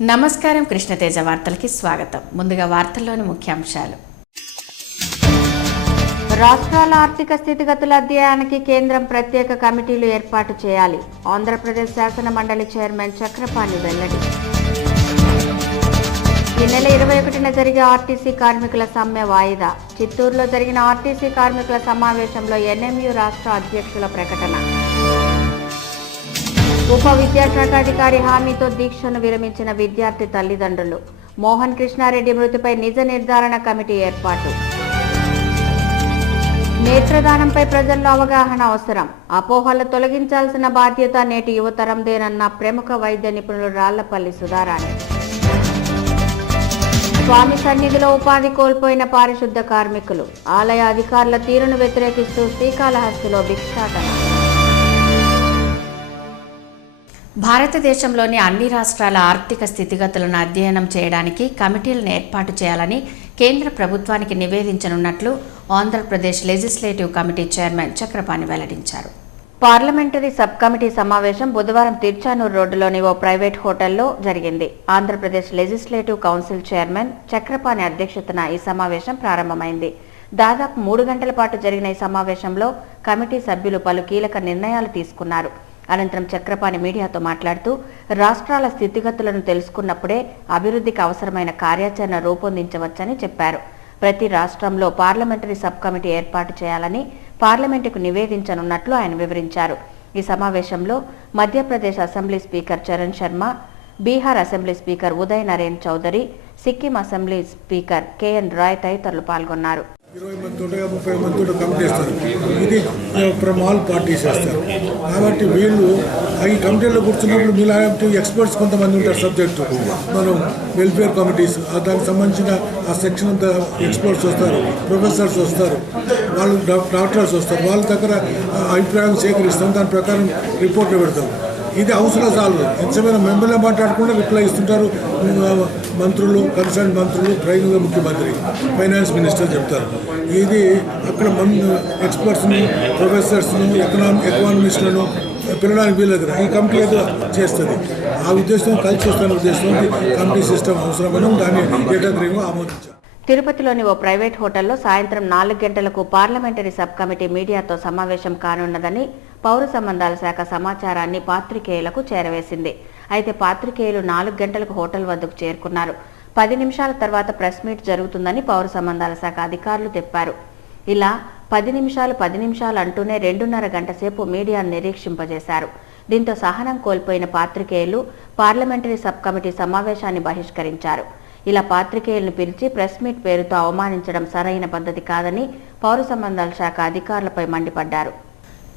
నమస్కారం. కృష్ణతేజ వార్తలకి స్వాగతం. ముందుగా వార్తల్లోని ముఖ్యాంశాలు. రాష్ట్రాల ఆర్థిక స్థితిగతుల అధ్యయనానికి కేంద్రం ప్రత్యేక కమిటీలు ఏర్పాటు చేయాలి. ఆంధ్రప్రదేశ్ శాసన మండలి చైర్మన్ చక్రపాణి వెల్లడి. ఈ నెల 21న జరిగే ఆర్టీసీ కార్మికుల సమ్మె వాయిదా. చిత్తూరులో జరిగిన ఆర్టీసీ కార్మికుల సమావేశంలో ఎన్ఎంయు రాష్ట్ర అధ్యక్షుల ప్రకటన. ఉప విద్యాశాఖ అధికారి హామీతో దీక్షను విరమించిన విద్యార్థి తల్లిదండ్రులు. మోహన్ కృష్ణారెడ్డి మృతిపై నిజ నిర్ధారణ కమిటీ ఏర్పాటు. నేత్రదానంపై ప్రజల్లో అవగాహన అవసరం. అపోహలు తొలగించాల్సిన బాధ్యత నేటి యువతరందేనన్న ప్రముఖ వైద్య నిపుణులు రాళ్లపల్లి సుధారాణి. స్వామి సన్నిధిలో ఉపాధి కోల్పోయిన పారిశుద్ధ కార్మికులు. ఆలయ అధికారుల తీరును వ్యతిరేకిస్తూ శ్రీకాళహస్తిలో భిక్షాటన. భారతదేశంలోని అన్ని రాష్ట్రాల ఆర్థిక స్థితిగతులను అధ్యయనం చేయడానికి కమిటీలను ఏర్పాటు చేయాలని కేంద్ర ప్రభుత్వానికి నివేదించనున్నట్లు Andhra Pradesh legislative committee chairman Chakrapani వెల్లడించారు. పార్లమెంటరీ సబ్ కమిటీ సమావేశం బుధవారం తిర్చానూరు రోడ్డులోని ఓ ప్రైవేట్ హోటల్లో జరిగింది. Andhra Pradesh legislative council chairman Chakrapani అధ్యక్షతన ఈ సమావేశం ప్రారంభమైంది. దాదాపు 3 గంటల పాటు జరిగిన ఈ సమావేశంలో కమిటీ సభ్యులు పలు కీలక నిర్ణయాలు తీసుకున్నారు. అనంతరం చక్రపాణి మీడియాతో మాట్లాడుతూ రాష్ట్రాల స్థితిగతులను తెలుసుకున్నప్పుడే అభివృద్ధికి అవసరమైన కార్యాచరణ రూపొందించవచ్చని చెప్పారు. ప్రతి రాష్ట్రంలో పార్లమెంటరీ సబ్ కమిటీ ఏర్పాటు చేయాలని పార్లమెంటుకు నివేదించనున్నట్లు ఆయన వివరించారు. ఈ సమావేశంలో Madhya Pradesh assembly speaker Charan Sharma, Bihar assembly speaker Uday Naren Chaudhary, Sikkim assembly speaker KN Rai తదితరులు పాల్గొన్నారు. 20 మంది 30 మంది కమిటీ వేస్తారు. ఇది ఫ్రమ్ ఆల్ పార్టీస్ వేస్తారు. కాబట్టి వీళ్ళు ఈ కమిటీలో కూర్చున్నప్పుడు మీలాంటి ఎక్స్పర్ట్స్ కొంతమంది ఉంటారు. సబ్జెక్టు మనం వెల్ఫేర్ కమిటీస్ దానికి సంబంధించిన ఆ సెక్షన్ అంతా ఎక్స్పర్ట్స్ వస్తారు, ప్రొఫెసర్స్ వస్తారు, వాళ్ళు డాక్టర్స్ వస్తారు. వాళ్ళ దగ్గర అభిప్రాయం సేకరిస్తాం, దాని ప్రకారం రిపోర్ట్లు పెడతాం. ఇది అవసరం చాలు. ఎంతసేమైనా మెంబర్లే మాట్లాడకుండా రిప్లై ఇస్తుంటారు మంత్రులు, కన్సర్న్ మంత్రులు, ట్రైనింగ్ ముఖ్యమంత్రి, ఫైనాన్స్ మినిస్టర్ చెప్తారు. ఇది అక్కడ ఎక్స్పర్ట్స్ని, ప్రొఫెసర్స్ను, ఎకానమిస్టులను పిలవడానికి వీలేదు. ఈ కమిటీ ఏదో చేస్తుంది. ఆ ఉద్దేశం కలిసి వస్తున్న ఉద్దేశంతో కమిటీ సిస్టమ్ అవసరమని దాన్ని ఏకగ్రీవంగా ఆమోదించారు. తిరుపతిలోని ఓ ప్రైవేట్ హోటల్లో సాయంత్రం 4 గంటలకు పార్లమెంటరీ సబ్ కమిటీ మీడియాతో సమావేశం కానున్నదని పౌర సంబంధాల శాఖ సమాచారాన్ని పాత్రికేయులకు చేరవేసింది. అయితే పాత్రికేయులు 4 గంటలకు హోటల్ వద్దకు చేరుకున్నారు. 10 నిమిషాల తర్వాత ప్రెస్ మీట్ జరుగుతుందని పౌర సంబంధాల శాఖ అధికారులు చెప్పారు. ఇలా 10 నిమిషాలు అంటూనే 2.5 గంట సేపు మీడియాను నిరీక్షింపజేశారు. దీంతో సహనం కోల్పోయిన పాత్రికేయులు పార్లమెంటరీ సబ్ కమిటీ సమావేశాన్ని బహిష్కరించారు. ఇలా పాత్రికేయులను పిలిచి ప్రెస్ మీట్ పేరుతో అవమానించడం సరైన పద్ధతి కాదని పౌర సంబంధాల శాఖ అధికారులపై మండిపడ్డారు.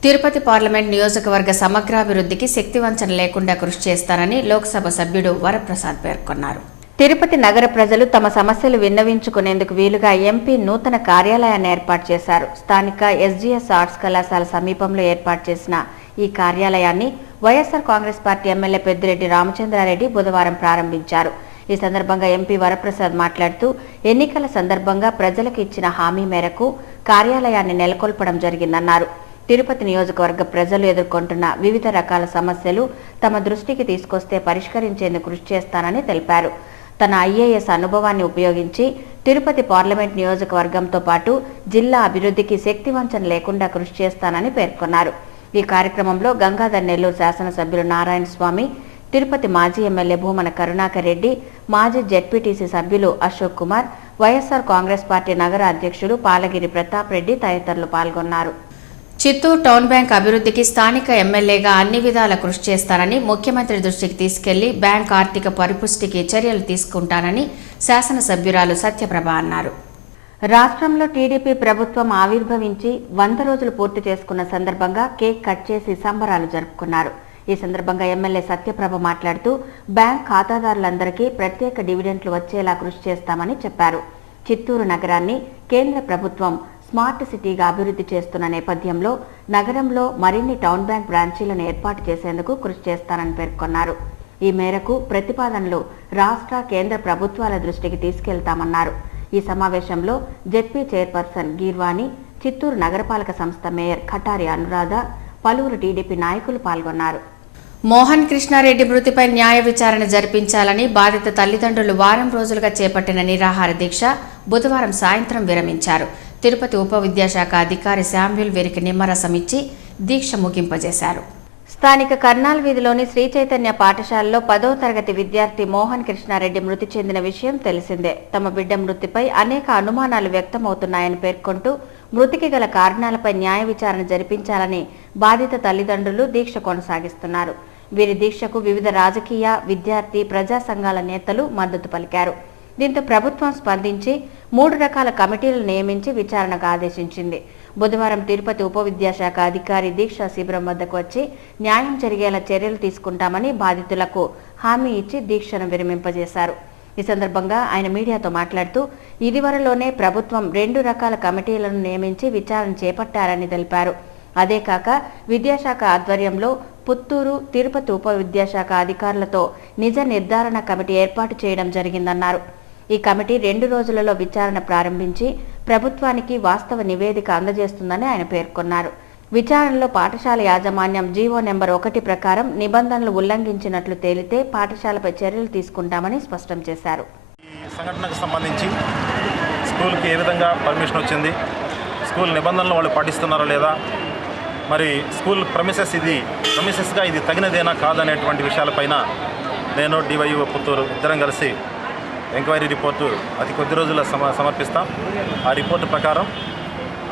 తిరుపతి పార్లమెంట్ నియోజకవర్గ సమగ్రాభివృద్ధికి శక్తివంచన లేకుండా కృషి చేస్తానని లోక్సభ సభ్యుడు వరప్రసాద్ పేర్కొన్నారు. తిరుపతి నగర ప్రజలు తమ సమస్యలు విన్నవించుకునేందుకు వీలుగా ఎంపీ నూతన కార్యాలయాన్ని ఏర్పాటు చేశారు. స్థానిక ఎస్జీఎస్ ఆర్ట్స్ కళాశాల సమీపంలో ఏర్పాటు చేసిన ఈ కార్యాలయాన్ని వైఎస్ఆర్ కాంగ్రెస్ పార్టీ ఎమ్మెల్యే పెద్దిరెడ్డి రామచంద్రారెడ్డి బుధవారం ప్రారంభించారు. ఈ సందర్భంగా ఎంపీ వరప్రసాద్ మాట్లాడుతూ ఎన్నికల సందర్భంగా ప్రజలకు ఇచ్చిన హామీ మేరకు కార్యాలయాన్ని నెలకొల్పడం జరిగిందన్నారు. తిరుపతి నియోజకవర్గ ప్రజలు ఎదుర్కొంటున్న వివిధ రకాల సమస్యలు తమ దృష్టికి తీసుకొస్తే పరిష్కరించేందుకు కృషి చేస్తానని తెలిపారు. తన ఐఏఎస్ అనుభవాన్ని ఉపయోగించి తిరుపతి పార్లమెంట్ నియోజకవర్గంతో పాటు జిల్లా అభివృద్ధికి శక్తివంచన లేకుండా కృషి చేస్తానని పేర్కొన్నారు. ఈ కార్యక్రమంలో గంగాధర్ నెల్లూరు శాసనసభ్యులు నారాయణ స్వామి, తిరుపతి మాజీ ఎమ్మెల్యే భూమన కరుణాకర్ రెడ్డి, మాజీ జెడ్పీటీసీ సభ్యులు అశోక్ కుమార్, వైఎస్ఆర్ కాంగ్రెస్ పార్టీ నగర అధ్యక్షులు పాలగిరి ప్రతాప్ రెడ్డి తదితరులు పాల్గొన్నారు. చిత్తూరు టౌన్ బ్యాంక్ అభివృద్ధికి స్థానిక ఎమ్మెల్యేగా అన్ని విధాల కృషి చేస్తానని ముఖ్యమంత్రి దృష్టికి తీసుకెళ్లి బ్యాంక్ ఆర్థిక పరిపుష్టికి చర్యలు తీసుకుంటానని శాసనసభ్యురాలు సత్యప్రభ అన్నారు. రాష్ట్రంలో టీడీపీ ప్రభుత్వం ఆవిర్భవించి 100 రోజులు పూర్తి చేసుకున్న సందర్భంగా కేక్ కట్ చేసి సంబరాలు జరుపుకున్నారు. ఈ సందర్భంగా ఎమ్మెల్యే సత్యప్రభ మాట్లాడుతూ బ్యాంక్ ఖాతాదారులందరికీ ప్రత్యేక డివిడెంట్లు వచ్చేలా కృషి చేస్తామని చెప్పారు. చిత్తూరు నగరాన్ని కేంద్ర ప్రభుత్వం స్మార్ట్ సిటీగా అభివృద్ధి చేస్తున్న నేపథ్యంలో నగరంలో మరిన్ని టౌన్ బ్యాంక్ బ్రాంచీలను ఏర్పాటు చేసేందుకు కృషి చేస్తానని పేర్కొన్నారు. ఈ మేరకు ప్రతిపాదనలు రాష్ట్ర కేంద్ర ప్రభుత్వాల దృష్టికి తీసుకెళ్తామన్నారు. ఈ సమావేశంలో జెడ్పీ చైర్పర్సన్ గీర్వాణి, చిత్తూరు నగరపాలక సంస్థ మేయర్ ఖటారి అనురాధ, పలువురు టీడీపీ నాయకులు పాల్గొన్నారు. మోహన్ కృష్ణారెడ్డి మృతిపై న్యాయ విచారణ జరిపించాలని బాధిత తల్లిదండ్రులు వారం రోజులుగా చేపట్టిన నిరాహార దీక్ష బుధవారం సాయంత్రం విరమించారు. తిరుపతి ఉప విద్యాశాఖ అధికారి శామ్యూల్ వీరికి నిమ్మరసం ఇచ్చి దీక్ష ముగింపజేశారు. స్థానిక కర్నాల్ వీధిలోని శ్రీ చైతన్య పాఠశాలలో 10వ తరగతి విద్యార్థి మోహన్ కృష్ణారెడ్డి మృతి చెందిన విషయం తెలిసిందే. తమ బిడ్డ మృతిపై అనేక అనుమానాలు వ్యక్తమవుతున్నాయని పేర్కొంటూ మృతికి గల కారణాలపై న్యాయ విచారణ జరిపించాలని బాధిత తల్లిదండ్రులు దీక్ష కొనసాగిస్తున్నారు. వీరి దీక్షకు వివిధ రాజకీయ, విద్యార్థి, ప్రజా సంఘాల నేతలు మద్దతు పలికారు. దీంతో ప్రభుత్వం స్పందించి 3 రకాల కమిటీలను నియమించి విచారణకు ఆదేశించింది. బుధవారం తిరుపతి ఉప విద్యాశాఖ అధికారి దీక్షా శిబిరం వద్దకు వచ్చి న్యాయం జరిగేలా చర్యలు తీసుకుంటామని బాధితులకు హామీ ఇచ్చి దీక్షను విరమింపజేశారు. ఈ సందర్భంగా ఆయన మీడియాతో మాట్లాడుతూ ఇదివరలోనే ప్రభుత్వం 2 రకాల కమిటీలను నియమించి విచారణ చేపట్టారని తెలిపారు. అదే కాక విద్యాశాఖ ఆధ్వర్యంలో పుత్తూరు, తిరుపతి ఉప విద్యాశాఖ అధికారులతో నిజ నిర్ధారణ కమిటీ ఏర్పాటు చేయడం జరిగిందన్నారు. ఈ కమిటీ 2 రోజులలో విచారణ ప్రారంభించి ప్రభుత్వానికి వాస్తవ నివేదిక అందజేస్తుందని ఆయన పేర్కొన్నారు. విచారణలో పాఠశాల యాజమాన్యం జీవో నెంబర్ 1 ప్రకారం నిబంధనలు ఉల్లంఘించినట్లు తేలితే పాఠశాలపై చర్యలు తీసుకుంటామని స్పష్టం చేశారు. ఈ సంఘటనకు సంబంధించి స్కూల్కి ఏ విధంగా పర్మిషన్ వచ్చింది, స్కూల్ నిబంధనలు వాళ్ళు పాటిస్తున్నారా లేదా, మరి స్కూల్ ప్రమిసెస్గా ఇది తగినదేనా కాదనేటువంటి విషయాలపైన నేను డివైఓ పుత్తూరు ఇద్దరం కలిసి ఎంక్వైరీ రిపోర్టు అతి కొద్ది రోజుల్లో సమర్పిస్తాం. ఆ రిపోర్టు ప్రకారం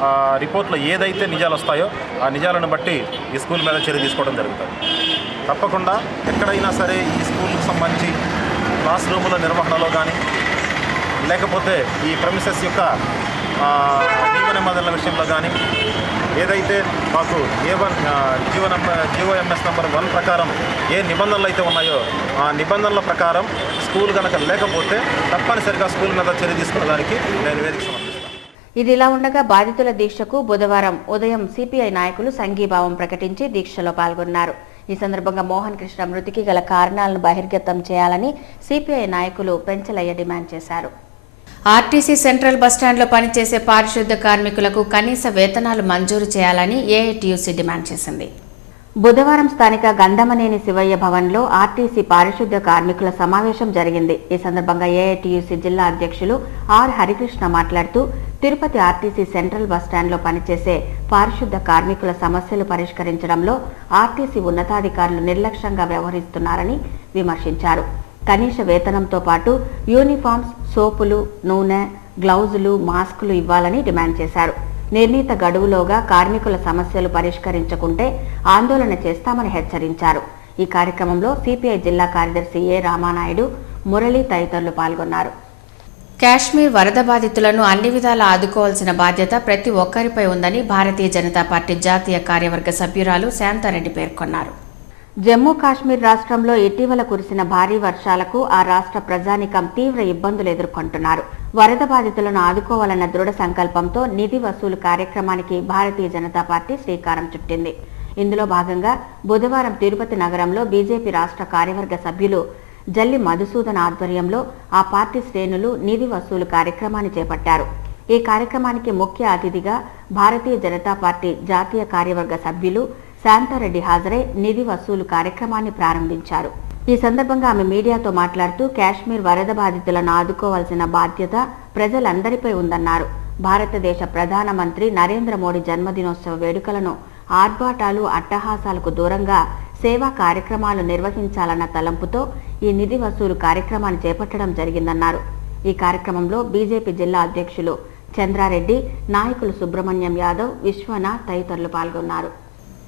ఆ రిపోర్ట్లో ఏదైతే నిజాలు వస్తాయో ఆ నిజాలను బట్టి ఈ స్కూల్ మీద చర్య తీసుకోవడం జరుగుతుంది. తప్పకుండా ఎక్కడైనా సరే ఈ స్కూల్కి సంబంధించి క్లాస్ రూముల నిర్వహణలో కానీ లేకపోతే ఈ ప్రమిసెస్ యొక్క నియమ నిబంధనల విషయంలో కానీ ఏదైతే మాకు జీవోఎంఎస్ నెంబర్ 1 ప్రకారం ఏ నిబంధనలు అయితే ఉన్నాయో ఆ నిబంధనల ప్రకారం స్కూల్ కనుక లేకపోతే తప్పనిసరిగా స్కూల్ మీద చర్య తీసుకునేదానికి నేను వేదిక సమర్పిస్తాను. ఇదిలా ఉండగా బాధితుల దీక్షకు బుధవారం ఉదయం సిపిఐ నాయకులు సంఘీభావం ప్రకటించి దీక్షలో పాల్గొన్నారు. ఈ సందర్భంగా మోహన్ కృష్ణ మృతికి గల కారణాలను బహిర్గతం చేయాలని సిపిఐ నాయకులు పెంచలయ్య డిమాండ్ చేశారు. ఆర్టీసీ సెంట్రల్ బస్టాండ్లో పనిచేసే పారిశుద్ధ కార్మికులకు కనీస వేతనాలు మంజూరు చేయాలని ఏఐటీయూసీ డిమాండ్ చేసింది. బుధవారం స్థానిక గంధమనేని శివయ్య భవన్లో ఆర్టీసీ పారిశుద్ధ కార్మికుల సమావేశం జరిగింది. ఈ సందర్భంగా ఏఐటీయూసీ జిల్లా అధ్యక్షులు ఆర్ హరికృష్ణ మాట్లాడుతూ తిరుపతి ఆర్టీసీ సెంట్రల్ బస్టాండ్లో పనిచేసే పారిశుద్ధ కార్మికుల సమస్యలు పరిష్కరించడంలో ఆర్టీసీ ఉన్నతాధికారులు నిర్లక్ష్యంగా వ్యవహరిస్తున్నారని విమర్శించారు. కనీస వేతనంతో పాటు యూనిఫామ్స్, సోపులు, నూనె, గ్లౌజులు, మాస్కులు ఇవ్వాలని డిమాండ్ చేశారు. నిర్ణీత గడువులోగా కార్మికుల సమస్యలు పరిష్కరించకుంటే ఆందోళన చేస్తామని హెచ్చరించారు. ఈ కార్యక్రమంలో సిపిఐ జిల్లా కార్యదర్శి ఏ రామానాయుడు, మురళి తదితరులు పాల్గొన్నారు. కాశ్మీర్ వరద బాధితులను అన్ని విధాలా ఆదుకోవాల్సిన బాధ్యత ప్రతి ఒక్కరిపై ఉందని భారతీయ జనతా పార్టీ జాతీయ కార్యవర్గ సభ్యురాలు శాంతారెడ్డి పేర్కొన్నారు. జమ్మూ కాశ్మీర్ రాష్ట్రంలో ఇటీవల కురిసిన భారీ వర్షాలకు ఆ రాష్ట్ర ప్రజానికం తీవ్ర ఇబ్బందులు ఎదుర్కొంటున్నారు. వరద బాధితులను ఆదుకోవాలన్న దృఢ సంకల్పంతో నిధి వసూలు కార్యక్రమానికి భారతీయ జనతా పార్టీ శ్రీకారం చుట్టింది. ఇందులో భాగంగా బుధవారం తిరుపతి నగరంలో బీజేపీ రాష్ట్ర కార్యవర్గ సభ్యులు జల్లి మధుసూదన్ ఆధ్వర్యంలో ఆ పార్టీ శ్రేణులు నిధి వసూలు కార్యక్రమాన్ని చేపట్టారు. ఈ కార్యక్రమానికి ముఖ్య అతిథిగా భారతీయ జనతా పార్టీ జాతీయ కార్యవర్గ సభ్యులు శాంతారెడ్డి హాజరై నిధి వసూలు కార్యక్రమాన్ని ప్రారంభించారు. ఈ సందర్భంగా ఆమె మీడియాతో మాట్లాడుతూ కాశ్మీర్ వరద బాధితులను ఆదుకోవాల్సిన బాధ్యత ప్రజలందరిపై ఉందన్నారు. భారతదేశ ప్రధానమంత్రి నరేంద్ర మోడీ జన్మదినోత్సవ వేడుకలను ఆర్భాటాలు, అట్టహాసాలకు దూరంగా సేవా కార్యక్రమాలు నిర్వహించాలన్న తలంపుతో ఈ నిధి వసూలు కార్యక్రమాన్ని చేపట్టడం జరిగిందన్నారు. ఈ కార్యక్రమంలో బీజేపీ జిల్లా అధ్యక్షులు చంద్రారెడ్డి, నాయకులు సుబ్రహ్మణ్యం యాదవ్, విశ్వనాథ్ తదితరులు పాల్గొన్నారు.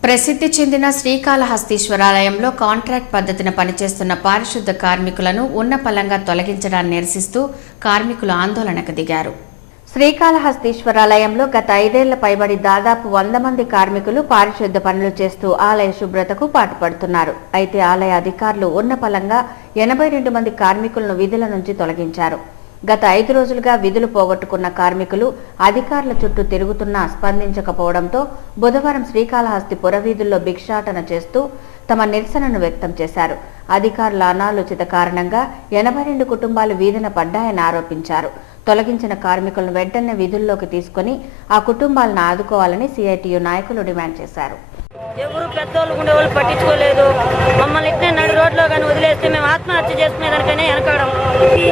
ప్రసిద్ధి చెందిన శ్రీకాళహస్తీశ్వరాలయంలో కాంట్రాక్ట్ పద్ధతిన పనిచేస్తున్న పారిశుద్ధ కార్మికులను ఉన్నపలంగా తొలగించడాన్ని నిరసిస్తూ కార్మికులు ఆందోళనకు దిగారు. శ్రీకాళహస్తీశ్వరాలయంలో గత 5 ఏళ్ల పైబడి దాదాపు 100 మంది కార్మికులు పారిశుద్ధ పనులు చేస్తూ ఆలయ శుభ్రతకు పాటుపడుతున్నారు. అయితే ఆలయ అధికారులు ఉన్నపలంగా 82 మంది కార్మికులను విధుల నుంచి తొలగించారు. గత 5 రోజులుగా విధులు పోగొట్టుకున్న కార్మికులు అధికారుల చుట్టూ తిరుగుతున్నా స్పందించకపోవడంతో బుధవారం శ్రీకాళహస్తి పురవీధుల్లో భిక్షాటన చేస్తూ తమ నిరసనను వ్యక్తం చేశారు. అధికారుల అనాలోచిత కారణంగా 82 కుటుంబాలు వీధిన పడ్డాయని ఆరోపించారు. తొలగించిన కార్మికులను వెంటనే విధుల్లోకి తీసుకుని ఆ కుటుంబాలను ఆదుకోవాలని సిఐటియు నాయకులు డిమాండ్ చేశారు. ఎవరు పెద్దోళ్ళు ఉండేవాళ్ళు పట్టించుకోలేదు. మమ్మల్ని ఇట్నే నడి రోడ్లో కానీ వదిలేస్తే మేము ఆత్మహత్య చేసుకునేదానికైనా వెనకాడం.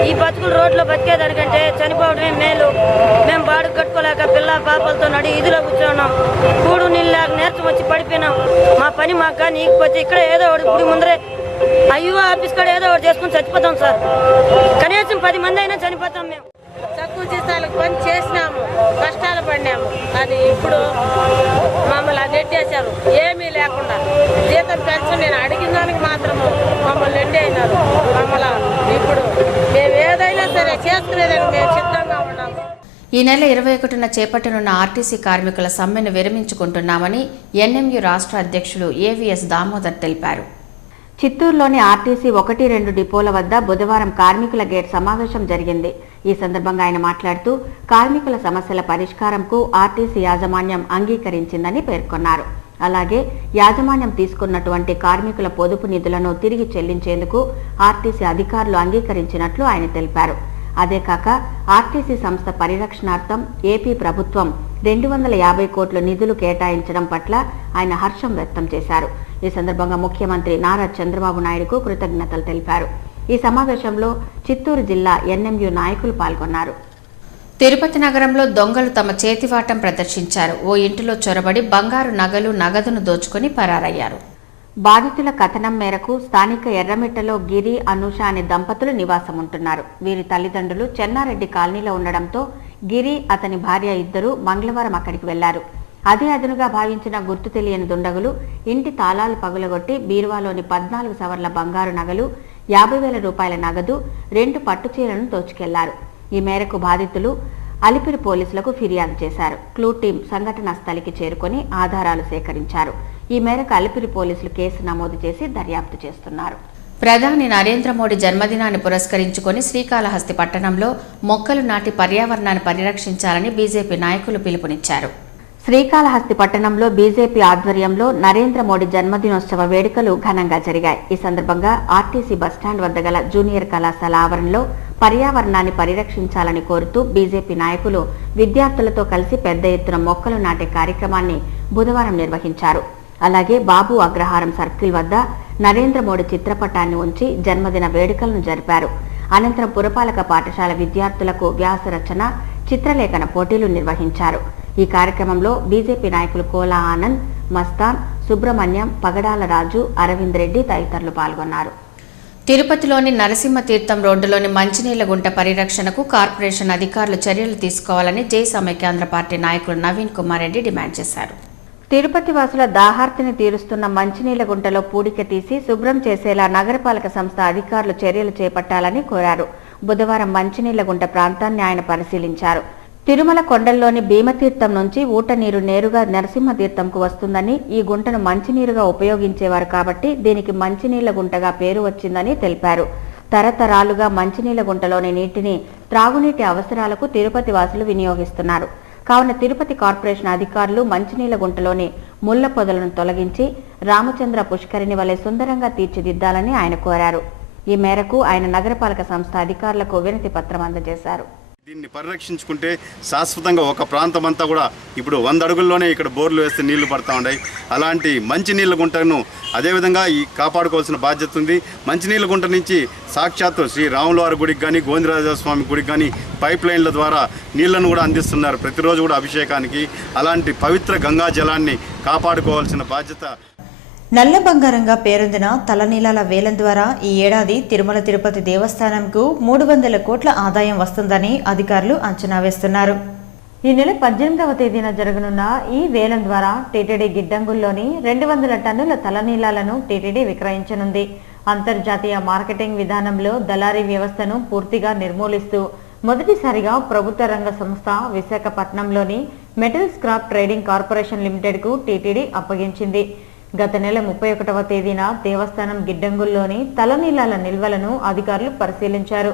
ఈ బతుకులు రోడ్లో బతికేదానికంటే చనిపోవడమే మేలు. మేము బాడు కట్టుకోలేక పిల్ల పాపలతో నడి ఇదిలో కూర్చున్నాం. కూడు నీళ్ళు నేర్చం వచ్చి పడిపోయినాం. మా పని మాకు కానీ నీకపోతే ఇక్కడ ఏదో ఒకటి గుడి ముందరే అయ్యో ఆఫీస్ కూడా ఏదో ఒకటి చేసుకుని చచ్చిపోతాం సార్. కనీసం 10 మంది అయినా చనిపోతాం. మేము తక్కువ జీతాలకు పని చేసినాము, కష్టాలు పడినాము. అది ఇప్పుడు మమ్మల్ని నెట్టేశారు, ఏమీ లేకుండా. జీతం పెన్షన్ నేను అడిగిన దానికి మాత్రము మమ్మల్ని నెట్టేసినారు. మమ్మల్ని ఇప్పుడు మేము ఏదైనా సరే చేసుకునేదానికి మేము సిద్ధంగా ఉన్నాము. ఈ నెల 21న చేపట్టనున్న ఆర్టీసీ కార్మికుల సమ్మెను విరమించుకుంటున్నామని ఎన్ఎంయు రాష్ట్ర అధ్యక్షులు ఏవీఎస్ దామోదర్ తెలిపారు. చిత్తూరులోని ఆర్టీసీ 1-2 డిపోల వద్ద బుధవారం కార్మికుల గేట్ సమావేశం జరిగింది. ఈ సందర్భంగా ఆయన మాట్లాడుతూ కార్మికుల సమస్యల పరిష్కారంకు ఆర్టీసీ యాజమాన్యం అంగీకరించిందని పేర్కొన్నారు. అలాగే యాజమాన్యం తీసుకున్నటువంటి కార్మికుల పొదుపు నిధులను తిరిగి చెల్లించేందుకు ఆర్టీసీ అధికారులు అంగీకరించినట్లు ఆయన తెలిపారు. అదే కాక ఆర్టీసీ సంస్థ పరిరక్షణార్థం ఏపీ ప్రభుత్వం 250 కోట్ల నిధులు కేటాయించడం పట్ల ఆయన హర్షం వ్యక్తం చేశారు. ఈ సందర్భంగా ముఖ్యమంత్రి నారా చంద్రబాబు నాయుడుకు కృతజ్ఞతలు తెలిపారు. ఈ సమావేశంలో చిత్తూరు జిల్లా ఎన్ఎంయు నాయకులు పాల్గొన్నారు. తిరుపతి నగరంలో దొంగలు తమ చేతివాటం ప్రదర్శించారు. ఓ ఇంటిలో చొరబడి బంగారు నగలు నగదును దోచుకుని పరారయ్యారు. బాధితుల కథనం మేరకు స్థానిక ఎర్రమిట్టలో గిరి, అనూష అనే దంపతులు నివాసం ఉంటున్నారు. వీరి తల్లిదండ్రులు చెన్నారెడ్డి కాలనీలో ఉండడంతో గిరి, అతని భార్య ఇద్దరు మంగళవారం అక్కడికి వెళ్లారు. అదే అదునుగా భావించిన గుర్తు తెలియని దుండగులు ఇంటి తాళాలు పగులగొట్టి బీరువాలోని 14 సవర్ల బంగారు నగలు, 50,000 రూపాయల నగదు, 2 పట్టుచీరలను దోచుకెళ్లారు. ఈ మేరకు బాధితులు అలిపిరి పోలీసులకు ఫిర్యాదు చేశారు. క్లూ టీం సంఘటనా స్థలికి చేరుకొని ఆధారాలు సేకరించారు. ఈ మేరకు అలిపిరి పోలీసులు కేసు నమోదు చేసి దర్యాప్తు చేస్తున్నారు. ప్రధాని నరేంద్ర మోడీ జన్మదినాన్ని పురస్కరించుకొని శ్రీకాళహస్తి పట్టణంలో మొక్కలు నాటి పర్యావరణాన్ని పరిరక్షించాలని బీజేపీ నాయకులు పిలుపునిచ్చారు. శ్రీకాళహస్తి పట్టణంలో బీజేపీ ఆధ్వర్యంలో నరేంద్ర మోడీ జన్మదినోత్సవ వేడుకలు ఘనంగా జరిగాయి. ఈ సందర్భంగా ఆర్టీసీ బస్టాండ్ వద్ద గల జూనియర్ కళాశాల ఆవరణలో పర్యావరణాన్ని పరిరక్షించాలని కోరుతూ బీజేపీ నాయకులు విద్యార్థులతో కలిసి పెద్ద ఎత్తున మొక్కలు నాటే కార్యక్రమాన్ని బుధవారం నిర్వహించారు. అలాగే బాబు అగ్రహారం సర్కిల్ వద్ద నరేంద్ర మోడీ చిత్రపటాన్ని ఉంచి జన్మదిన వేడుకలను జరిపారు. అనంతరం పురపాలక పాఠశాల విద్యార్థులకు వ్యాసరచన, చిత్రలేఖన పోటీలు నిర్వహించారు. ఈ కార్యక్రమంలో బీజేపీ నాయకులు కోలా ఆనంద్, మస్తాన్, సుబ్రహ్మణ్యం, పగడాల రాజు, అరవింద్ రెడ్డి తదితరులు పాల్గొన్నారు. తిరుపతిలోని నరసింహతీర్థం రోడ్డులోని మంచినీళ్ల గుంట పరిరక్షణకు కార్పొరేషన్ అధికారులు చర్యలు తీసుకోవాలని జై సమైక్యాంధ్ర పార్టీ నాయకులు నవీన్ కుమార్ రెడ్డి డిమాండ్ చేశారు. తిరుపతి వాసుల దాహార్తిని తీరుస్తున్న మంచినీళ్ల గుంటలో పూడిక తీసి శుభ్రం చేసేలా నగరపాలక సంస్థ అధికారులు చర్యలు చేపట్టాలని కోరారు. బుధవారం మంచినీళ్ల గుంట ప్రాంతాన్ని ఆయన పరిశీలించారు. తిరుమల కొండల్లోని భీమతీర్థం నుంచి ఊట నీరు నేరుగా నరసింహతీర్థంకు వస్తుందని, ఈ గుంటను మంచినీరుగా ఉపయోగించేవారు కాబట్టి దీనికి మంచినీళ్ల గుంటగా పేరు వచ్చిందని తెలిపారు. తరతరాలుగా మంచినీళ్ల గుంటలోని నీటిని త్రాగునీటి అవసరాలకు తిరుపతి వాసులు వినియోగిస్తున్నారు. కావున తిరుపతి కార్పొరేషన్ అధికారులు మంచినీళ్ల గుంటలోని ముళ్ల పొదలను తొలగించి రామచంద్ర పుష్కరిణి వలె సుందరంగా తీర్చిదిద్దాలని ఆయన కోరారు. ఈ మేరకు ఆయన నగరపాలక సంస్థ అధికారులకు వినతి పత్రం అందజేశారు. దీన్ని పరిరక్షించుకుంటే శాశ్వతంగా ఒక ప్రాంతం అంతా కూడా ఇప్పుడు 100 అడుగుల్లోనే ఇక్కడ బోర్లు వేస్తే నీళ్లు పడతా ఉన్నాయి. అలాంటి మంచినీళ్ళ గుంటను అదేవిధంగా ఈ కాపాడుకోవాల్సిన బాధ్యత ఉంది. మంచినీళ్ళ గుంట నుంచి సాక్షాత్తు శ్రీ రాములవారి గుడికి కానీ గోవిందరాజస్వామి గుడికి కానీ పైప్ లైన్ల ద్వారా నీళ్లను కూడా అందిస్తున్నారు ప్రతిరోజు కూడా అభిషేకానికి. అలాంటి పవిత్ర గంగా జలాన్ని కాపాడుకోవాల్సిన బాధ్యత. నల్ల బంగారంగా పేరొందిన తలనీలాల వేలం ద్వారా ఈ ఏడాది తిరుమల తిరుపతి దేవస్థానంకు 300 కోట్ల ఆదాయం వస్తుందని అధికారులు అంచనా వేస్తున్నారు. ఈ నెల 18వ తేదీన జరగనున్న ఈ వేలం ద్వారా టీటీడీ గిడ్డంగుల్లోని 200 టన్నుల తలనీలాలను టీటీడీ విక్రయించనుంది. అంతర్జాతీయ మార్కెటింగ్ విధానంలో దళారీ వ్యవస్థను పూర్తిగా నిర్మూలిస్తూ మొదటిసారిగా ప్రభుత్వ రంగ సంస్థ విశాఖపట్నంలోని మెటల్ స్క్రాప్ ట్రేడింగ్ కార్పొరేషన్ లిమిటెడ్కు టీటీడీ అప్పగించింది. గత నెల 31వ తేదీన దేవస్థానం గిడ్డంగుల్లోని తలనీలాల నిల్వలను అధికారులు పరిశీలించారు.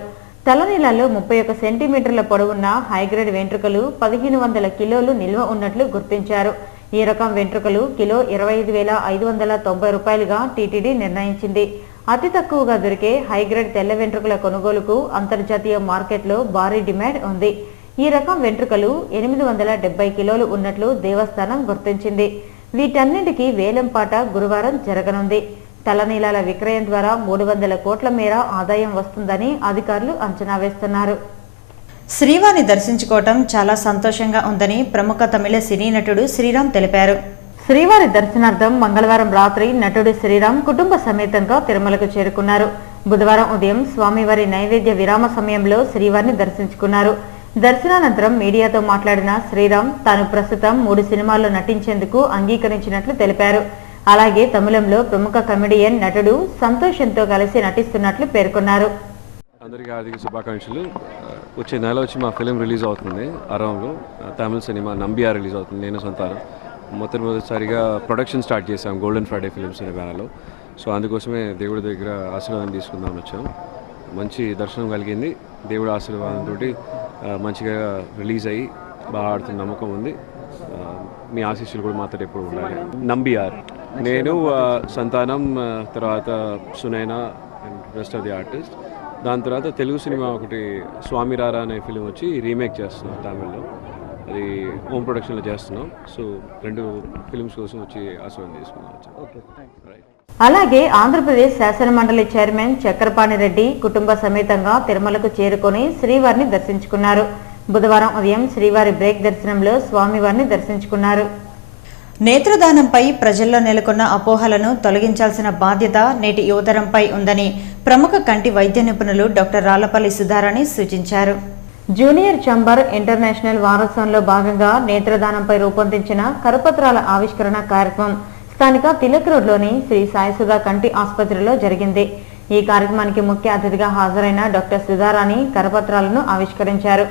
తలనీలాల్లో 31 సెంటీమీటర్ల పొడవున్న హైగ్రేడ్ వెంట్రుకలు 1500 కిలోలు నిల్వ ఉన్నట్లు గుర్తించారు. ఈ రకం వెంట్రుకలు కిలో 25,590 రూపాయలుగా టీటీడీ నిర్ణయించింది. అతి తక్కువగా దొరికే హైగ్రేడ్ తెల్ల వెంట్రుకల కొనుగోలుకు అంతర్జాతీయ మార్కెట్లో భారీ డిమాండ్ ఉంది. ఈ రకం వెంట్రుకలు 870 కిలోలు ఉన్నట్లు దేవస్థానం గుర్తించింది. వీటన్నింటికీ వేలంపాట గురువారం జరగనుంది. తలనీలాల విక్రయం ద్వారా 300 కోట్ల మేర ఆదాయం వస్తుందని అధికారులు అంచనా వేస్తున్నారు. శ్రీవారిని దర్శించుకోవటం చాలా సంతోషంగా ఉందని ప్రముఖ తమిళ సినీ నటుడు శ్రీరామ్ తెలిపారు. శ్రీవారి దర్శనార్థం మంగళవారం రాత్రి నటుడు శ్రీరామ్ కుటుంబ సమేతంగా తిరుమలకు చేరుకున్నారు. బుధవారం ఉదయం స్వామివారి నైవేద్య విరామ సమయంలో శ్రీవారిని దర్శించుకున్నారు. దర్శనానంతరం మీడియాతో మాట్లాడిన శ్రీరామ్ తాను ప్రస్తుతం 3 సినిమాల్లో నటించేందుకు అంగీకరించినట్లు తెలిపారు. అలాగే తమిళంలో ప్రముఖ కమెడియన్ నటుడు సంతోషంతో కలిసి నటిస్తున్నట్లు పేర్కొన్నారు. అందరికీ హార్దిక శుభాకాంక్షలు. వచ్చే నెల వచ్చి మా ఫిలిం రిలీజ్ అవుతుంది. అరౌండ్లో తమిళ సినిమా నంబియా రిలీజ్ అవుతుంది. నేను సంతానం మొదటిసారిగా ప్రొడక్షన్ స్టార్ట్ చేశాం గోల్డెన్ ఫ్రైడే ఫిలిమ్స్ అనే బ్యానర్లో. సో అందుకోసమే దేవుడి దగ్గర ఆశీర్వాదం తీసుకుందామని వచ్చాం. మంచి దర్శనం కలిగింది. దేవుడి ఆశీర్వాదంతో మంచిగా రిలీజ్ అయ్యి బాగా ఆడుతున్న నమ్మకం ఉంది. మీ ఆశీస్సులు కూడా మాతో ఎప్పుడు ఉండాలి. నంబియార్ నేను సంతానం, తర్వాత Sunaina and rest of the artist. దాని తర్వాత తెలుగు సినిమా ఒకటి స్వామి రారా అనే ఫిలిం వచ్చి రీమేక్ చేస్తున్నాం తమిళ్లో. అది హోమ్ ప్రొడక్షన్లో చేస్తున్నాం. సో 2 ఫిలిమ్స్ కోసం వచ్చి ఆశీర్వాదం తీసుకున్నాం. అలాగే ఆంధ్రప్రదేశ్ శాసన మండలి చైర్మన్ చక్రపాణి రెడ్డి కుటుంబ సమేతంగా తిరుమలకు చేరుకొని శ్రీవారిని దర్శించుకున్నారు. బుధవారం ఉదయం శ్రీవారి బ్రేక్ దర్శనంలో స్వామివారిని దర్శించుకున్నారు. నేత్రదానంపై ప్రజల్లో నెలకొన్న అపోహలను తొలగించాల్సిన బాధ్యత నేటి యువతరంపై ఉందని ప్రముఖ కంటి వైద్య నిపుణులు డాక్టర్ రాళ్లపల్లి సుధారాణి సూచించారు. జూనియర్ ఛాంబర్ ఇంటర్నేషనల్ వారోత్సవంలో భాగంగా నేత్రదానంపై రూపొందించిన కరపత్రాల ఆవిష్కరణ కార్యక్రమం స్థానిక తిలక్ రోడ్లోని శ్రీ సాయిసుధా కంటి ఆసుపత్రిలో జరిగింది. ఈ కార్యక్రమానికి ముఖ్య అతిథిగా హాజరైన డాక్టర్ సుధారాణి కరపత్రాలను ఆవిష్కరించారు.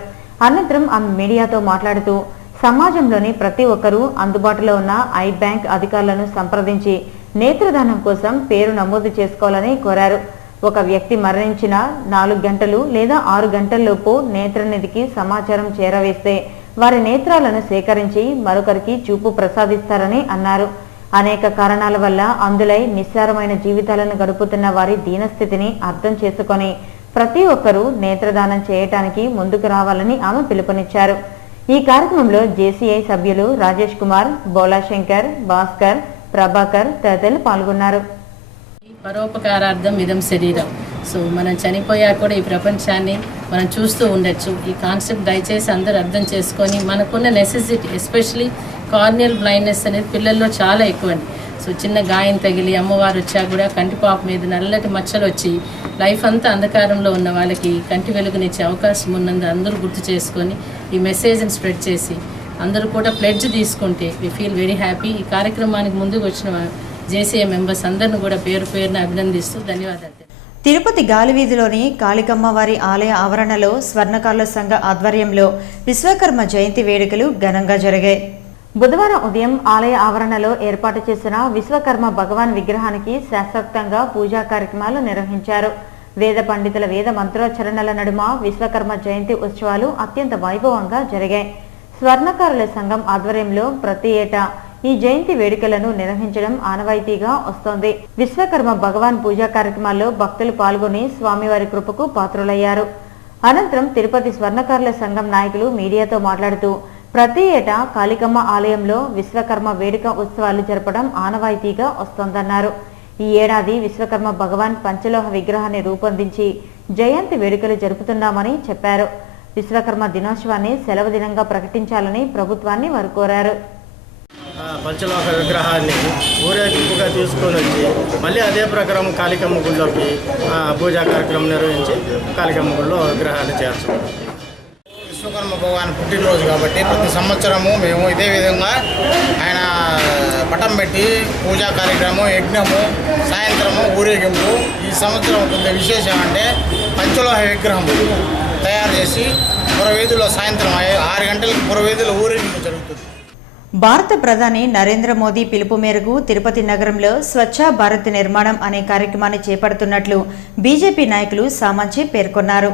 అనంతరం ఆమె మీడియాతో మాట్లాడుతూ సమాజంలోని ప్రతి ఒక్కరూ అందుబాటులో ఉన్న ఐ బ్యాంక్ అధికారులను సంప్రదించి నేత్రదానం కోసం పేరు నమోదు చేసుకోవాలని కోరారు. ఒక వ్యక్తి మరణించిన 4 గంటలు లేదా 6 గంటల్లోపు నేత్రనిధికి సమాచారం చేరవేస్తే వారి నేత్రాలను సేకరించి మరొకరికి చూపు ప్రసాదిస్తారని అన్నారు. అనేక కారణాల వల్ల అందులై నిస్సారమైన జీవితాలను గడుపుతున్న వారి దీనస్థితిని అర్థం చేసుకొని ప్రతి ఒక్కరూ నేత్రదానం చేయటానికి ముందుకు రావాలని ఆమె పిలుపునిచ్చారు. ఈ కార్యక్రమంలో జేసీఐ సభ్యులు రాజేష్ కుమార్, బోలాశంకర్, భాస్కర్, ప్రభాకర్ తదితరులు పాల్గొన్నారు. పరోపకారార్థం ఇదం శరీరం. సో మనం చనిపోయా కూడా ఈ ప్రపంచాన్ని మనం చూస్తూ ఉండొచ్చు. ఈ కాన్సెప్ట్ దయచేసి అందరూ అర్థం చేసుకొని మనకున్న నెసెసిటీ, ఎస్పెషలీ కార్నియల్ బ్లైండ్నెస్ అనేది పిల్లల్లో చాలా ఎక్కువ అండి. సో చిన్న గాయం తగిలి అమ్మవారు వచ్చా కూడా కంటిపాపు మీద నల్లటి మచ్చలు వచ్చి లైఫ్ అంతా అంధకారంలో ఉన్న వాళ్ళకి కంటి వెలుగునిచ్చే అవకాశం ఉన్నందు అందరూ గుర్తు చేసుకొని ఈ మెసేజ్ని స్ప్రెడ్ చేసి అందరూ కూడా ప్లెడ్జ్ తీసుకుంటే వి ఫీల్ వెరీ హ్యాపీ. ఈ కార్యక్రమానికి ముందుకు వచ్చిన జేసీఐ మెంబర్స్ అందరిని కూడా పేరు పేరున అభినందిస్తూ ధన్యవాదాలు. తిరుపతి గాలివీధిలోని కాళికమ్మవారి ఆలయ ఆవరణలో స్వర్ణకారుల సంఘ ఆధ్వర్యంలో విశ్వకర్మ జయంతి వేడుకలు ఘనంగా జరిగాయి. బుధవారం ఉదయం ఆలయ ఆవరణలో ఏర్పాటు చేసిన విశ్వకర్మ భగవాన్ విగ్రహానికి శాస్త్రోక్తంగా పూజా కార్యక్రమాలు నిర్వహించారు. వేద పండితుల వేద మంత్రోచ్చరణల నడుమ విశ్వకర్మ జయంతి ఉత్సవాలు అత్యంత వైభవంగా జరిగాయి. స్వర్ణకారుల సంఘం ఆధ్వర్యంలో ప్రతి ఏటా ఈ జయంతి వేడుకలను నిర్వహించడం ఆనవాయితీగా వస్తోంది. విశ్వకర్మ భగవాన్ పూజా కార్యక్రమాల్లో భక్తులు పాల్గొని స్వామివారి కృపకు పాత్రులయ్యారు. అనంతరం తిరుపతి స్వర్ణకారుల సంఘం నాయకులు మీడియాతో మాట్లాడుతూ ప్రతి ఏటా కాళికమ్మ ఆలయంలో విశ్వకర్మ వేడుక ఉత్సవాలు జరపడం ఆనవాయితీగా వస్తోందన్నారు. ఈ ఏడాది విశ్వకర్మ భగవాన్ పంచలోహ విగ్రహాన్ని రూపొందించి జయంతి వేడుకలు జరుపుతున్నామని చెప్పారు. విశ్వకర్మ దినోత్సవాన్ని సెలవు దినంగా ప్రకటించాలని ప్రభుత్వాన్ని వారు కోరారు. పంచలోహ విగ్రహాన్ని ఊరేగింపుగా తీసుకొని వచ్చి మళ్ళీ అదే ప్రకారం కాళికమ్మ గుడిలోకి పూజా కార్యక్రమం నిర్వహించి కాళికమ్మ గుడిలో విగ్రహాన్ని చేర్చాం. విశ్వకర్మ భగవాన్ పుట్టినరోజు కాబట్టి ప్రతి సంవత్సరము మేము ఇదే విధంగా ఆయన పటం పెట్టి పూజా కార్యక్రమం, యజ్ఞము, సాయంత్రము ఊరేగింపు. ఈ సంవత్సరం కొంత విశేషం అంటే పంచలోహ విగ్రహం తయారు చేసి పురవీధుల్లో సాయంత్రం 6 గంటలకు పురవీధుల్లో ఊరేగింపు జరుగుతుంది. భారత ప్రధాని నరేంద్ర మోదీ పిలుపు మేరకు తిరుపతి నగరంలో స్వచ్ఛ భారత్ నిర్మాణం అనే కార్యక్రమాన్ని చేపడుతున్నట్లు బీజేపీ నాయకులు సామంచి పేర్కొన్నారు.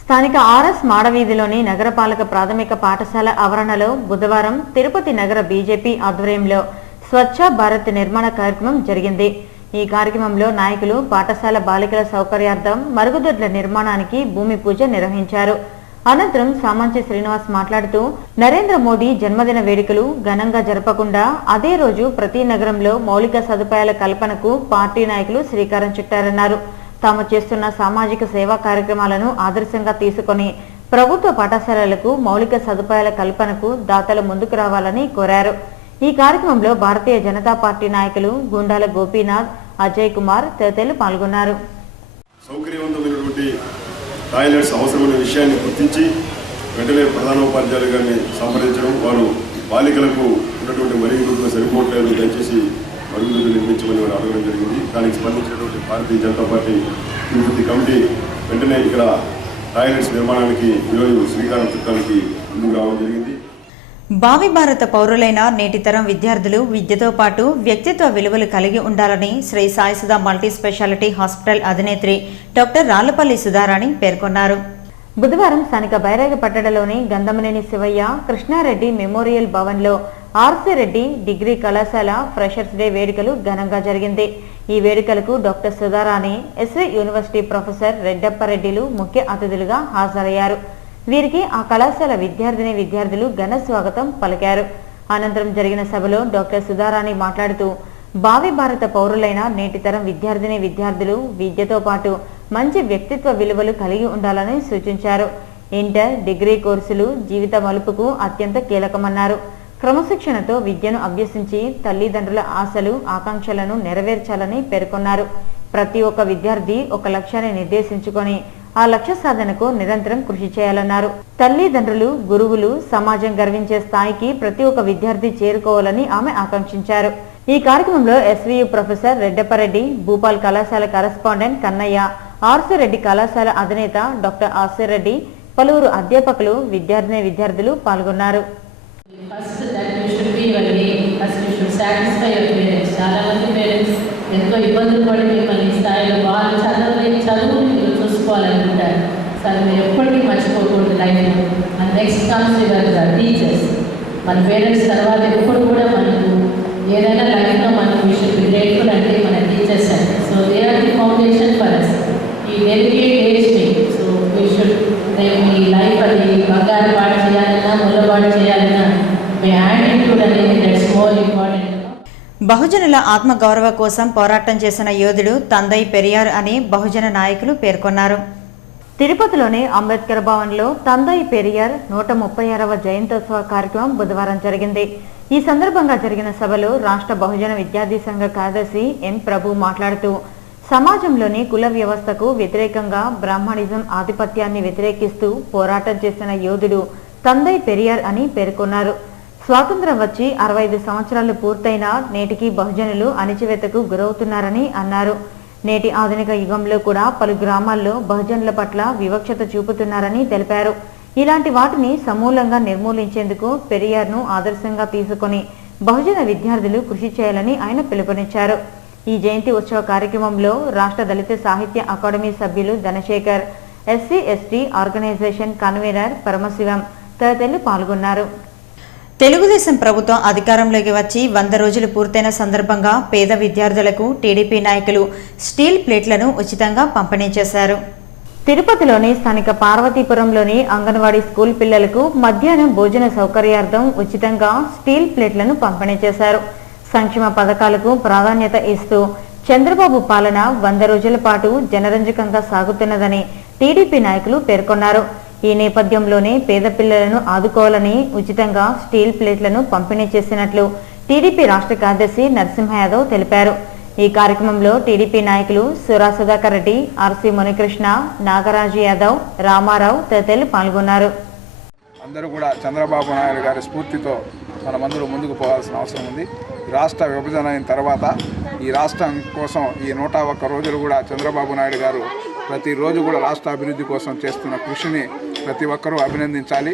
స్థానిక ఆర్ఎస్ మాడవీధిలోని నగరపాలక ప్రాథమిక పాఠశాల ఆవరణలో బుధవారం తిరుపతి నగర బీజేపీ ఆధ్వర్యంలో స్వచ్ఛ భారత్ నిర్మాణ కార్యక్రమం జరిగింది. ఈ కార్యక్రమంలో నాయకులు పాఠశాల బాలికల సౌకర్యార్థం మరుగుదొడ్ల నిర్మాణానికి భూమి పూజ నిర్వహించారు. అనంతరం సామంచి శ్రీనివాస్ మాట్లాడుతూ నరేంద్ర మోడీ జన్మదిన వేడుకలు ఘనంగా జరపకుండా అదే రోజు ప్రతి నగరంలో మౌలిక సదుపాయాల కల్పనకు పార్టీ నాయకులు శ్రీకారం చుట్టారన్నారు. తాము చేస్తున్న సామాజిక సేవా కార్యక్రమాలను ఆదర్శంగా తీసుకొని ప్రభుత్వ పాఠశాలలకు మౌలిక సదుపాయాల కల్పనకు దాతలు ముందుకు రావాలని కోరారు. ఈ కార్యక్రమంలో భారతీయ జనతా పార్టీ నాయకులు గుండాల గోపీనాథ్, అజయ్ కుమార్ తదితరులు పాల్గొన్నారు. సౌకర్యవంతమైనటువంటి టాయిలెట్స్ అవసరమైన విషయాన్ని గుర్తించి వెంటనే ప్రధానోపాధ్యాయులు గారిని సంప్రదించడం, వారు బాలికలకు ఉన్నటువంటి మరుగుదొడ్లు సరిపోవట్లేదు, దయచేసి మరుగుదొడ్లు నిర్మించమని వారు అడగడం జరిగింది. దానికి స్పందించినటువంటి భారతీయ జనతా పార్టీ తిరుపతి కమిటీ వెంటనే ఇక్కడ టాయిలెట్స్ నిర్మాణానికి ఈరోజు శ్రీకారం చుట్టానికి ముందుకు రావడం జరిగింది. భావి భారత పౌరులైన నేటి తరం విద్యార్థులు విద్యతో పాటు వ్యక్తిత్వ విలువలు కలిగి ఉండాలని Shri Saisudha multi specialty hospital అధినేత్రి డాక్టర్ రాళ్లపల్లి సుధారాణి పేర్కొన్నారు. బుధవారం స్థానిక బైరాగపట్టణలోని గంధమనేని శివయ్య కృష్ణారెడ్డి మెమోరియల్ భవన్లో ఆర్సీ రెడ్డి డిగ్రీ కళాశాల ఫ్రెషర్స్ డే వేడుకలు ఘనంగా జరిగింది. ఈ వేడుకలకు doctor Sudharani, SV university professor రెడ్డప్పరెడ్డిలు ముఖ్య అతిథులుగా హాజరయ్యారు. వీరికి ఆ కళాశాల విద్యార్థులు ఘన స్వాగతం పలికారు. అనంతరం జరిగిన సభలో డాక్టర్ సుధారాణి మాట్లాడుతూ భావి భారత పౌరులైన నేటి తరం విద్యార్థులు విద్యతో పాటు మంచి వ్యక్తిత్వ విలువలు కలిగి ఉండాలని సూచించారు. ఇంటర్, డిగ్రీ కోర్సులు జీవిత మలుపుకు అత్యంత కీలకమన్నారు. క్రమశిక్షణతో విద్యను అభ్యసించి తల్లిదండ్రుల ఆశలు, ఆకాంక్షలను నెరవేర్చాలని పేర్కొన్నారు. ప్రతి ఒక్క విద్యార్థి ఒక లక్ష్యాన్ని నిర్దేశించుకొని ఆ లక్ష్య సాధనకు నిరంతరం కృషి చేయాలన్నారు. తల్లిదండ్రులు, గురువులు, సమాజం గర్వించే స్థాయికి ప్రతి ఒక్క విద్యార్థి చేరుకోవాలని ఆమె ఆకాంక్షించారు. ఈ కార్యక్రమంలో ఎస్వియు ప్రొఫెసర్ రెడ్డప్పరెడ్డి, భూపాల్ కళాశాల కరెస్పాండెంట్ కన్నయ్య, ఆర్సీ రెడ్డి కళాశాల అధినేత డాక్టర్ ఆసిర్ రెడ్డి, పలువురు అధ్యాపకులు, విద్యార్థులు పాల్గొన్నారు. ఎంతో ఇబ్బందులు పడి మిమ్మల్ని స్థాయిలో వాళ్ళు చదువుని చూసుకోవాలనుకుంటారు. సరే మీరు ఎప్పటికీ మర్చిపోకూడదు లైఫ్లో. మన నెక్స్ట్ కమ్స్ యువర్ టీచర్స్. మన పేరెంట్స్ తర్వాత ఎప్పుడు కూడా మనకు ఏదైనా లైఫ్లో మనం వీ షుడ్ బి గ్రేట్ఫుల్ అంటే మన టీచర్స్ అండి. So they are the foundation for us. ఈ డెడికేట్ ఏజ్ ని సో వీ షుడ్ మీ లైఫ్ అది బంగారు పాటు చేయాలన్నా ముళ్ళపాటు చేయాలన్నా మీ యాటిట్యూడ్ అనేది దట్స్ మోర్ ఇంపార్టెంట్. బహుజనుల ఆత్మగౌరవ కోసం పోరాటం చేసిన యోధుడు తందై పెరియార్ అని బహుజన నాయకులు పేర్కొన్నారు. తిరుపతిలోని అంబేద్కర్ భవన్లో తందై పెరియార్ 136వ జయంతోత్సవ కార్యక్రమం బుధవారం జరిగింది. ఈ సందర్భంగా జరిగిన సభలో రాష్ట్ర బహుజన విద్యార్థి సంఘ కార్యదర్శి ఎన్ ప్రభు మాట్లాడుతూ సమాజంలోని కుల వ్యవస్థకు వ్యతిరేకంగా బ్రాహ్మణిజం ఆధిపత్యాన్ని వ్యతిరేకిస్తూ పోరాటం చేసిన యోధుడు తందై పెరియార్ అని పేర్కొన్నారు. స్వాతంత్రం వచ్చి 65 సంవత్సరాలు పూర్తయినా నేటికి బహుజనులు అణిచివేతకు గురవుతున్నారని అన్నారు. నేటి ఆధునిక యుగంలో కూడా పలు గ్రామాల్లో బహుజనుల పట్ల వివక్షత చూపుతున్నారని తెలిపారు. ఇలాంటి వాటిని సమూలంగా నిర్మూలించేందుకు పెరియార్ను ఆదర్శంగా తీసుకొని బహుజన విద్యార్థులు కృషి చేయాలని ఆయన పిలుపునిచ్చారు. ఈ జయంతి ఉత్సవ కార్యక్రమంలో రాష్ట్ర దళిత సాహిత్య అకాడమీ సభ్యులు Dhanasekhar, SC ST organisation convener Paramasivam తదితరులు పాల్గొన్నారు. తెలుగుదేశం ప్రభుత్వం అధికారంలోకి వచ్చి 100 రోజులు పూర్తయిన సందర్భంగా పేద విద్యార్థులకు టీడీపీ నాయకులు స్టీల్ ప్లేట్లను ఉచితంగా పంపిణీ చేశారు. తిరుపతిలోని స్థానిక పార్వతీపురంలోని అంగన్వాడీ స్కూల్ పిల్లలకు మధ్యాహ్నం భోజన సౌకర్యార్థం ఉచితంగా స్టీల్ ప్లేట్లను పంపిణీ చేశారు. సంక్షేమ పథకాలకు ప్రాధాన్యత ఇస్తూ చంద్రబాబు పాలన 100 రోజుల పాటు జనరంజకంగా సాగుతున్నదని టీడీపీ నాయకులు పేర్కొన్నారు. ఈ నేపథ్యంలోనే పేద పిల్లలను ఆదుకోవాలని ఉచితంగా స్టీల్ ప్లేట్లను పంపిణీ చేసినట్లు టీడీపీ రాష్ట్ర కార్యదర్శి నరసింహ యాదవ్ తెలిపారు. ఈ కార్యక్రమంలో టీడీపీ నాయకులు సురా సుధాకర్ రెడ్డి, ఆర్సీ మునికృష్ణ, నాగరాజు యాదవ్, రామారావు తదితరులు పాల్గొన్నారు. అందరూ కూడా చంద్రబాబు నాయుడు గారి స్ఫూర్తితో మనమందరూ ముందుకు పోవాల్సిన అవసరం ఉంది. రాష్ట్ర విభజన అయిన తర్వాత ఈ రాష్ట్రం కోసం ఈ 101 రోజులు కూడా చంద్రబాబు నాయుడు గారు ప్రతిరోజు కూడా రాష్ట్ర అభివృద్ధి కోసం చేస్తున్న కృషిని ప్రతి ఒక్కరూ అభినందించాలి.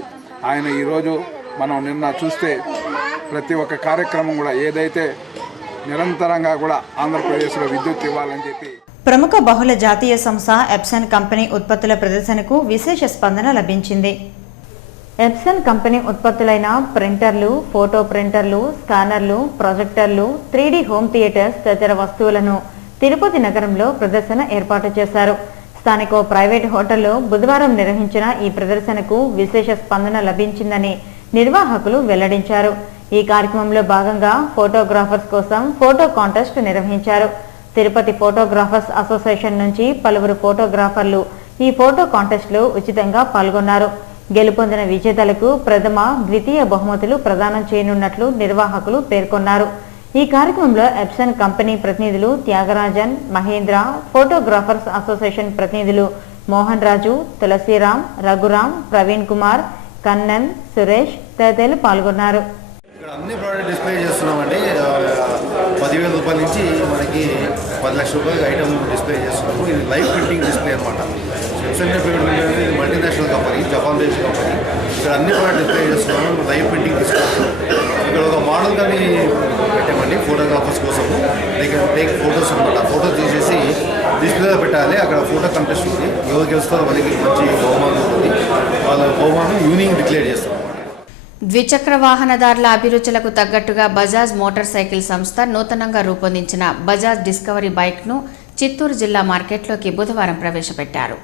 ఆయన ఈరోజు మనం నిన్న చూస్తే ప్రతి ఒక్క కార్యక్రమం కూడా ఏదైతే నిరంతరంగా కూడా ఆంధ్రప్రదేశ్లో విద్యుత్ ఇవ్వాలని చెప్పి ప్రముఖ బహుళ జాతీయ సంస్థ ఎప్సన్ కంపెనీ ఉత్పత్తుల ప్రదర్శనకు విశేష స్పందన లభించింది. ఎప్సన్ కంపెనీ ఉత్పత్తులైన ప్రింటర్లు, ఫోటో ప్రింటర్లు, స్కానర్లు, ప్రొజెక్టర్లు, 3D హోమ్ థియేటర్స్ తదితర వస్తువులను తిరుపతి నగరంలో ప్రదర్శన ఏర్పాటు చేశారు. స్థానిక ప్రైవేట్ హోటల్లో బుధవారం నిర్వహించిన ఈ ప్రదర్శనకు విశేష స్పందన లభించిందని నిర్వాహకులు వెల్లడించారు. ఈ కార్యక్రమంలో భాగంగా ఫోటోగ్రాఫర్స్ కోసం ఫోటో కాంటెస్ట్ నిర్వహించారు. తిరుపతి ఫోటోగ్రాఫర్స్ అసోసియేషన్ నుంచి పలువురు ఫోటోగ్రాఫర్లు ఈ ఫోటో కాంటెస్ట్లో ఉచితంగా పాల్గొన్నారు. గెలుపొందిన విజేతలకు ప్రథమ, ద్వితీయ బహుమతులు ప్రదానం చేయనున్నట్లు నిర్వాహకులు పేర్కొన్నారు. ఈ కార్యక్రమంలో ఎప్సన్ కంపెనీ ప్రతినిధులు త్యాగరాజన్, మహేంద్ర, ఫోటోగ్రాఫర్స్ అసోసియేషన్ ప్రతినిధులు మోహన్ రాజు, తులసిరాం, రఘురాం, ప్రవీణ్ కుమార్, కన్నన్, సురేష్ తదితరులు పాల్గొన్నారు. ఇక్కడ అన్ని ప్రోడక్ట్ డిస్ప్లే చేస్తున్నామండి. 10,000 రూపాయల నుంచి మనకి 10 లక్షల రూపాయలకి ఐటమ్ డిస్ప్లే చేస్తున్నాము. ఇది లైవ్ ప్రింటింగ్ డిస్ప్లే అనమాట. ఎప్సన్ ఇది multinational company, Japan based company. ఇక్కడ అన్ని ప్రోడక్ట్ డిస్ప్లే చేస్తున్నాము. లైవ్ ప్రింటింగ్ తీసుకుంటాము. ఇక్కడ ఒక మోడల్ కానీ పెట్టామండి ఫోటోగ్రాఫర్స్ కోసము. టేక్ ఫోటోస్ అనమాట. ఫోటోస్ తీసేసి డిస్ప్లేలో పెట్టాలి. అక్కడ ఫోటో కంటెస్ట్ ఉంది. ఎవరు గెలుస్తారో వాళ్ళకి మంచి బహుమానం ఉంటుంది. వాళ్ళ బహుమానం యూనింగ్ డిక్లేర్ చేస్తాం. ద్విచక్ర వాహనదారుల అభిరుచులకు తగ్గట్టుగా బజాజ్ మోటార్ సైకిల్ సంస్థ నూతనంగా రూపొందించిన బజాజ్ డిస్కవరీ బైక్ను చిత్తూరు జిల్లా మార్కెట్లోకి బుధవారం ప్రవేశపెట్టారు.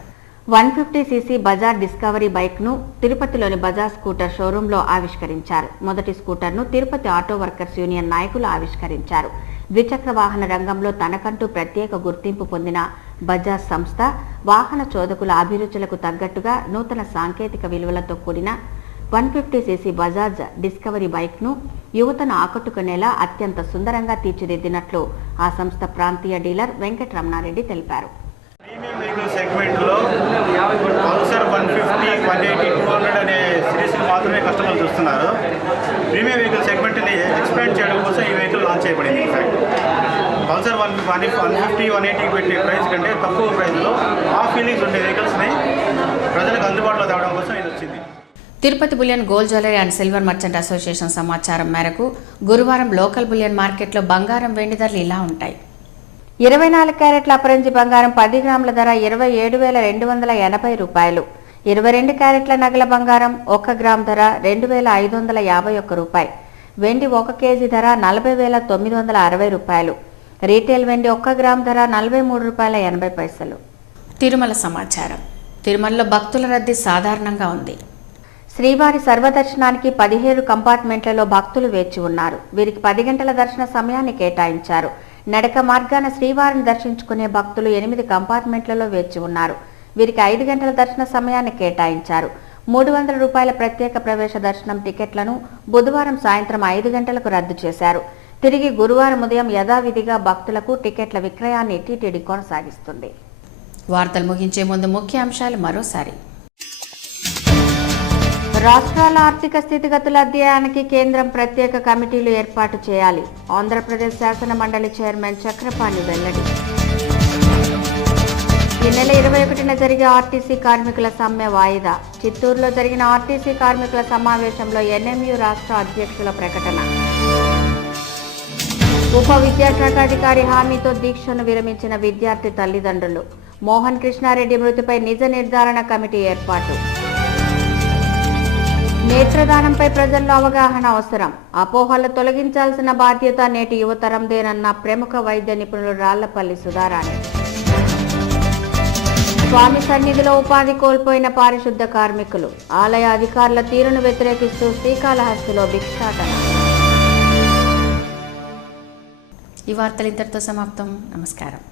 150cc బజాజ్ డిస్కవరీ బైక్ను తిరుపతిలోని బజాజ్ స్కూటర్ షోరూంలో ఆవిష్కరించారు. మొదటి స్కూటర్ను తిరుపతి ఆటో వర్కర్స్ యూనియన్ నాయకులు ఆవిష్కరించారు. ద్విచక్ర వాహన రంగంలో తనకంటూ ప్రత్యేక గుర్తింపు పొందిన బజాజ్ సంస్థ వాహన చోదకుల అభిరుచులకు తగ్గట్టుగా నూతన సాంకేతిక విలువలతో కూడిన 150cc బజాజ్ డిస్కవరీ బైక్ను యువతను ఆకట్టుకునేలా అత్యంత సుందరంగా తీర్చిదిద్దినట్లు ఆ సంస్థ ప్రాంతీయ డీలర్ వెంకటరమణారెడ్డి తెలిపారు. ప్రీమియం వెహికల్ సెగ్మెంట్లో పల్సర్ 150, 180, 200 అనే సిరీస్ని మాత్రమే కస్టమర్లు చూస్తున్నారు. ప్రీమియం వెహికల్ సెగ్మెంట్ని ఎక్స్పాండ్ చేయడం కోసం ఈ వెహికల్ లాంచ్ చేయబడింది. ఇన్ఫ్యాక్ట్ పల్సర్ 150, 180 పెట్టే ప్రైస్ కంటే తక్కువ ప్రైస్లో ఆ ఫీలింగ్స్ ఉండే వెహికల్స్ని ప్రజలకు అందుబాటులో తేవడం కోసం ఇది వచ్చింది. Tirupati bullion gold jewellery and silver merchant association సమాచారం మేరకు గురువారం లోకల్ బులియన్ మార్కెట్లో బంగారం, వెండి ధరలు ఇలా ఉంటాయి. 24 క్యారెట్ల అపరంజి బంగారం 10 గ్రాముల ధర 27,280 రూపాయలు. 22 క్యారెట్ల నగల బంగారం 1 గ్రామ్ ధర 2,551 రూపాయలు. వెండి 1 కేజీ ధర 40,960 రూపాయలు. రీటైల్ వెండి 1 గ్రామ్ ధర 43.80 రూపాయలు. తిరుమల సమాచారం. తిరుమలలో భక్తుల రద్దీ సాధారణంగా ఉంది. శ్రీవారి సర్వదర్శనానికి 17 కంపార్ట్మెంట్లలో భక్తులు వేచి ఉన్నారు. వీరికి 10 గంటల దర్శన సమయాన్ని కేటాయించారు. నడక మార్గాన శ్రీవారిని దర్శించుకునే భక్తులు 8 కంపార్ట్మెంట్లలో వేచి ఉన్నారు. వీరికి 5 గంటల దర్శన సమయాన్ని కేటాయించారు. 300 రూపాయల ప్రత్యేక ప్రవేశ దర్శనం టికెట్లను బుధవారం సాయంత్రం 5 గంటలకు రద్దు చేశారు. తిరిగి గురువారం ఉదయం యథావిధిగా భక్తులకు టికెట్ల విక్రయాన్ని టీటీడీ కొనసాగిస్తుంది. వార్తలు ముగించే ముందు ముఖ్య అంశాలు మరోసారి. రాష్ట్రాల ఆర్థిక స్థితిగతుల అధ్యయనానికి కేంద్రం ప్రత్యేక కమిటీలు ఏర్పాటు చేయాలి. ఆంధ్రప్రదేశ్ శాసన మండలి చైర్మన్ చక్రపాణి వెల్లడి. ఈ నెల 21న జరిగే ఆర్టీసీ కార్మికుల సమ్మె వాయిదా. చిత్తూరులో జరిగిన ఆర్టీసీ కార్మికుల సమావేశంలో ఎన్ఎంయు రాష్ట్ర అధ్యక్షుల ప్రకటన. ఉప విద్యాశాఖ అధికారి హామీతో దీక్షను విరమించిన విద్యార్థి తల్లిదండ్రులు. మోహన్ కృష్ణారెడ్డి మృతిపై నిజ నిర్ధారణ కమిటీ ఏర్పాటు. నేత్రదానంపై ప్రజల్లో అవగాహన అవసరం. అపోహలు తొలగించాల్సిన బాధ్యత నేటి యువతరందేనన్న ప్రముఖ వైద్య నిపుణులు రాళ్లపల్లి సుధారాణి. స్వామి సన్నిధిలో ఉపాధి కోల్పోయిన పారిశుద్ధ కార్మికులు. ఆలయ అధికారుల తీరును వ్యతిరేకిస్తూ శ్రీకాళహస్తిలో భిక్షాటన. ఈ వార్తలు ఇంతటితో సమాప్తం. నమస్కారం.